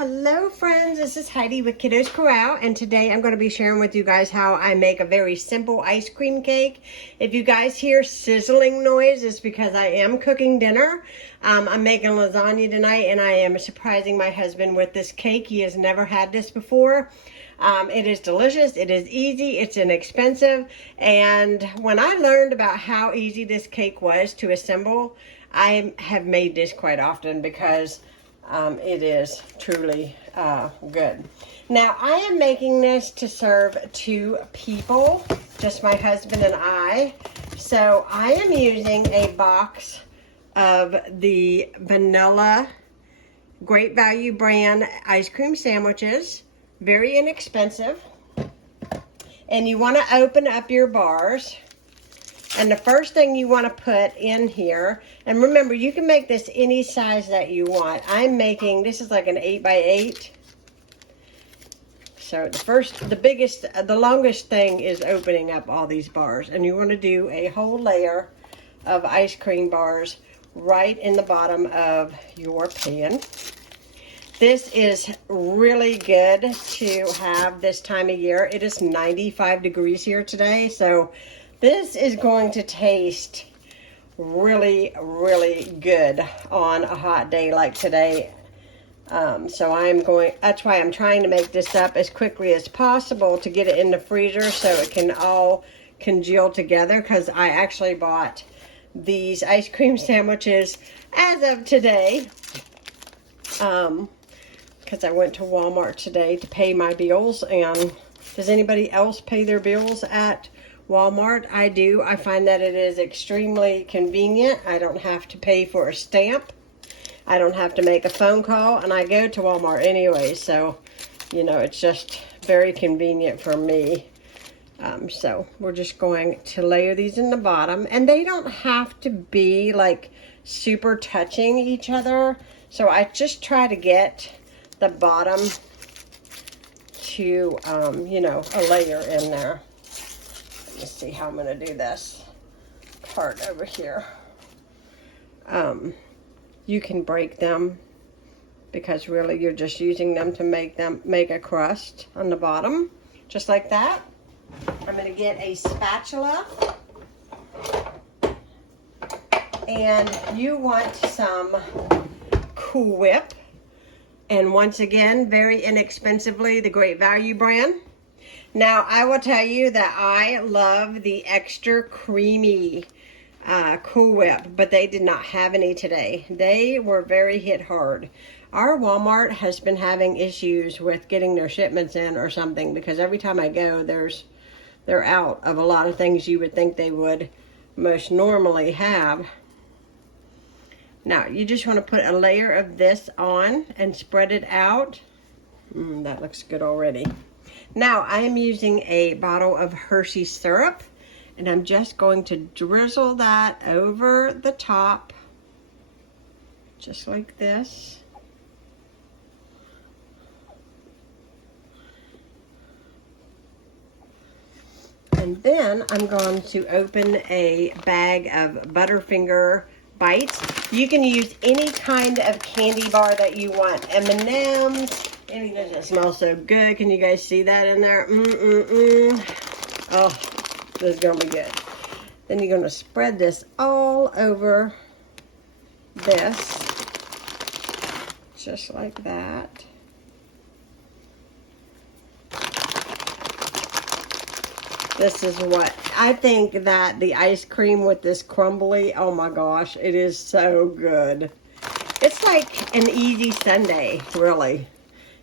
Hello friends, this is Heidi with Kiddos Koral, and today I'm going to be sharing with you guys how I make a very simple ice cream cake. If you guys hear sizzling noise, it's because I am cooking dinner. I'm making lasagna tonight, and I am surprising my husband with this cake. He has never had this before. It is delicious, it is easy, it's inexpensive, and when I learned about how easy this cake was to assemble, I have made this quite often because it is truly good. Now, I am making this to serve 2 people, just my husband and I. So I am using a box of the vanilla Great Value brand ice cream sandwiches. Very inexpensive. And you want to open up your bars. And the first thing you want to put in here, and remember, you can make this any size that you want. I'm making, this is like an 8x8. So the longest thing is opening up all these bars. And you want to do a whole layer of ice cream bars right in the bottom of your pan. This is really good to have this time of year. It is 95 degrees here today, so this is going to taste really, really good on a hot day like today. That's why I'm trying to make this up as quickly as possible to get it in the freezer so it can all congeal together, because I actually bought these ice cream sandwiches as of today. Because I went to Walmart today to pay my bills. And does anybody else pay their bills at Walmart? I do. I find that it is extremely convenient. I don't have to pay for a stamp. I don't have to make a phone call, and I go to Walmart anyway, so it's just very convenient for me. So we're just going to layer these in the bottom, and they don't have to be like super touching each other. So I just try to get the bottom to a layer in there. Let me see how I'm going to do this part over here. You can break them, because really you're just using them to make a crust on the bottom, just like that. I'm going to get a spatula, and you want some Cool Whip, and once again, very inexpensively, the Great Value brand. Now, I will tell you that I love the extra creamy Cool Whip, but they did not have any today. They were very hit hard. Our Walmart has been having issues with getting their shipments in or something, because every time I go, they're out of a lot of things you would think they would most normally have. Now, you just want to put a layer of this on and spread it out. That looks good already. Now, I am using a bottle of Hershey syrup, and I'm just going to drizzle that over the top, just like this. And then I'm going to open a bag of Butterfinger bites. You can use any kind of candy bar that you want. M&M's. And it smells so good. Can you guys see that in there? Oh, this is going to be good. Then you're going to spread this all over this. Just like that. This is what I think, that the ice cream with this crumbly, oh my gosh, it is so good. It's like an easy sundae, really.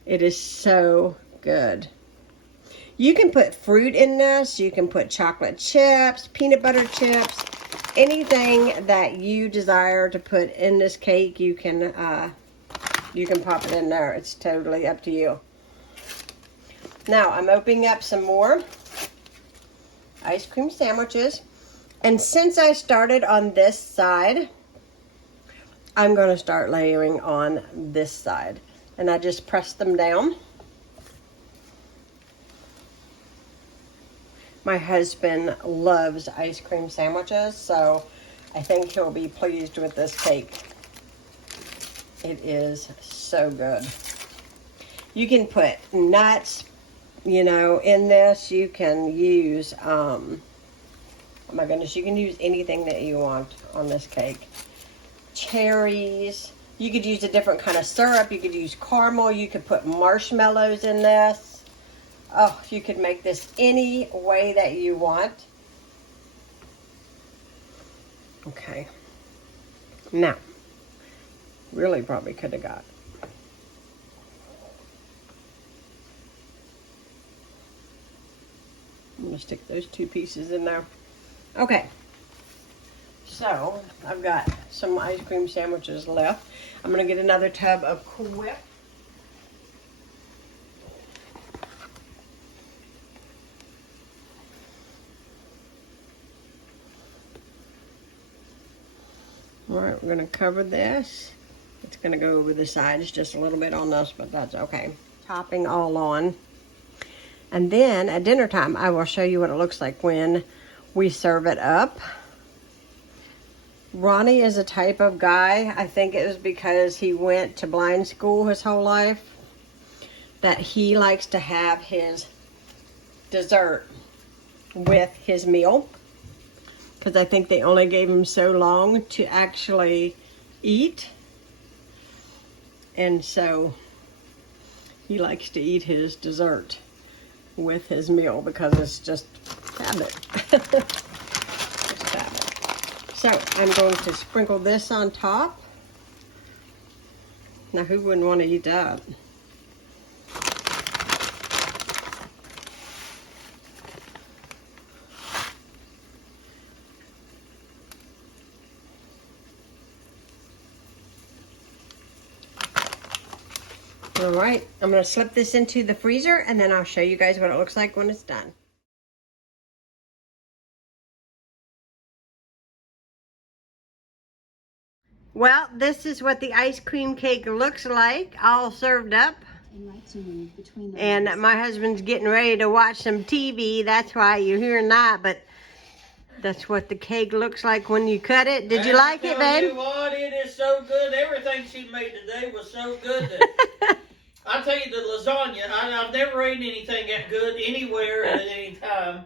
It is so good. You can put fruit in this. You can put chocolate chips, peanut butter chips, anything that you desire to put in this cake. You can pop it in there. It's totally up to you. Now, I'm opening up some more ice cream sandwiches, and since I started on this side, I'm going to start layering on this side, and I just press them down. My husband loves ice cream sandwiches, so I think he'll be pleased with this cake. It is so good. You can put nuts, you know, in this. You can use, oh my goodness, you can use anything that you want on this cake. Cherries. You could use a different kind of syrup. You could use caramel. You could put marshmallows in this. Oh, you could make this any way that you want. Okay. Now, really probably could have got. I'm going to stick those 2 pieces in there. Okay. So, I've got some ice cream sandwiches left. I'm going to get another tub of Cool Whip. Alright, we're going to cover this. It's going to go over the sides just a little bit on this, but that's okay. Topping all on. And then at dinner time, I will show you what it looks like when we serve it up. Ronnie is a type of guy, I think it was because he went to blind school his whole life, that he likes to have his dessert with his meal. Because I think they only gave him so long to actually eat. And so he likes to eat his dessert with his meal because it's just habit. Just habit. So I'm going to sprinkle this on top. Now who wouldn't want to eat that? All right, I'm going to slip this into the freezer and then I'll show you guys what it looks like when it's done. Well, this is what the ice cream cake looks like, all served up. And my husband's getting ready to watch some TV. That's why you're hearing that, but that's what the cake looks like when you cut it. Did you like it, babe? I tell you what, it is so good. Everything she made today was so good. I'll tell you, the lasagna, I've never eaten anything that good anywhere at any time.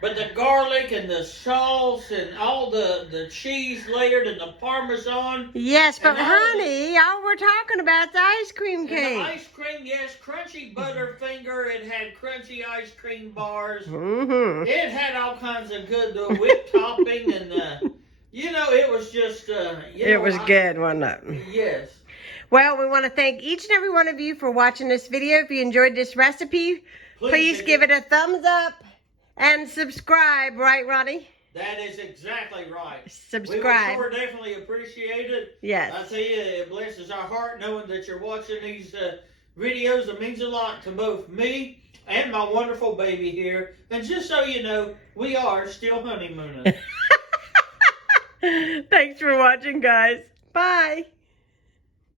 But the garlic and the sauce and all the cheese layered and the Parmesan. Yes, but honey, all we're talking about is the ice cream cake. And the ice cream, yes, crunchy Butterfinger. It had crunchy ice cream bars. Mm-hmm. It had all kinds of good whipped topping and, you know, it was just, it was good, wasn't it? Yes. Well, we want to thank each and every one of you for watching this video. If you enjoyed this recipe, please give it a thumbs up and subscribe, right, Ronnie? That is exactly right. Subscribe. We would sure definitely appreciate it. Yes. I tell you, it blesses our heart knowing that you're watching these videos. It means a lot to both me and my wonderful baby here. And just so you know, we are still honeymooning. Thanks for watching, guys. Bye.